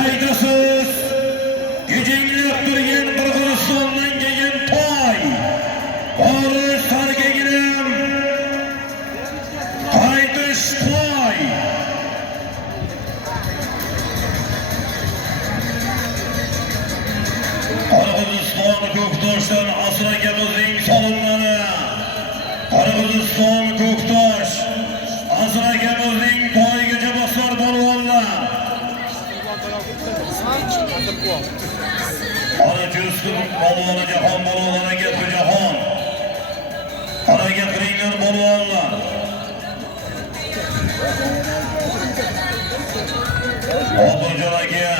Aydasız gücenlep durgan Qirg'izistondan kelgan toy. Boris sarkagirim qaytish toy. Qirg'iziston Ko'ktoshdan asrakamizning solinlari. Qirg'iziston Ko'ktosh asrakamizning toyigacha bosar polvonlar. Ana Justin polvoni jahon polvonlariga jahon. Harakat qilinglar polvonlar. Oburjon aka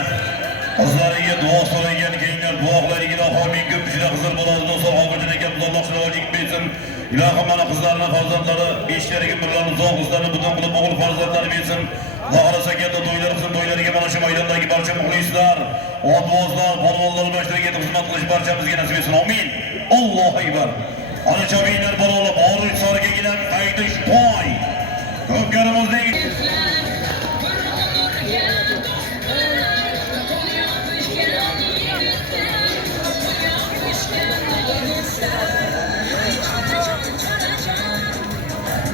qizlariga duo so'ragan keyinlar duolarga ilohim men ko'p ichida qizlar bo'ladi do'stlar. Oburjon aka Alloh shunday bersin. Ilohim mana qizlarni farzandlari beshlariga birlarni zo'q qizlarni butun qilib o'g'il farzandlar bersin. Xohlasa katta to'ylar qilsin, to'ylariga mana shu maydondagi barcha muxlislar, ovozlar, polvonlar ishtirok etib xizmat qilish barchamizga nasib etsin. Amin. Allohu akbar. Ana chabiylar polvonlar Boruch sarkagidan qaytish toy. Ko'pkarimizning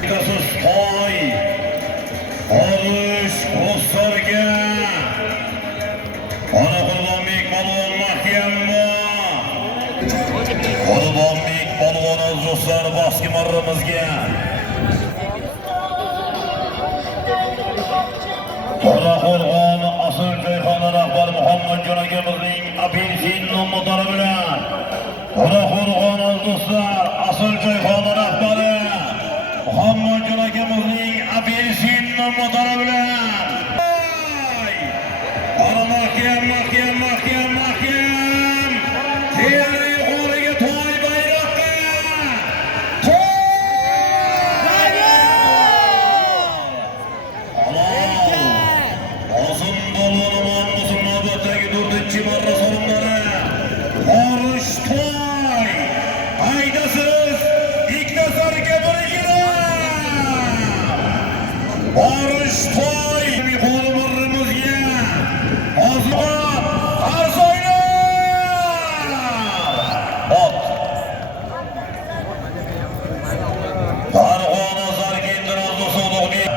Aydasız toy. Boruch O'sarga. Ana Qurbonbek polvon mahkamda. Qurbonbek polvon do'stlar boski marramizga. Qoraqo'rg'on asl joyxona rahbari Muhammadjon akamizning apelsin nomlari bilan Qoraqo'rg'on do'stlar asl joyxona rahbari Muhammadjon akamizning apelsin nomlari bilan ana mahkam Terli yuqoriga toy bayroqqa Ozim polvonimon bo'lsin navbatdagi 4-marra so'rinlari Boruch toy. Aydasiz ikkita sarka bo'ligida Boruch toy qo'limizga ozg'on arsoylar ot Farg'ona sarkindir o'zbek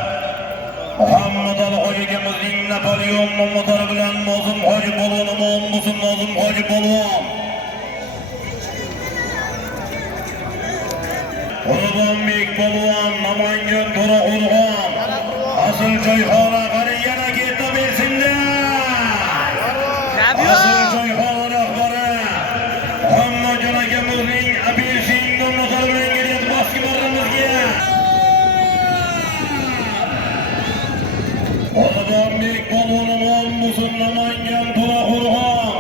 Muhammad Ali hojigamizning Napoleon nomlari bilan Nozim hoji polvonimon bo'lsin. Nozim hoji polvon Qurbonbek polvon Namangan Qoraqo'rg'on asl joyxona qani yana keta bersinlar. Asl joyxona rahbari Muhammadjon akamizning apelsin nomlari bilan kelyapti boski marramizga. Qurbonbek polvonimon bo'lsin Namangan Qoraqo'rg'on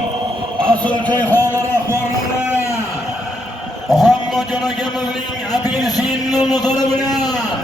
asl joyxona rahbarlari Muhammadjon akamizning apelsin nomlari bilan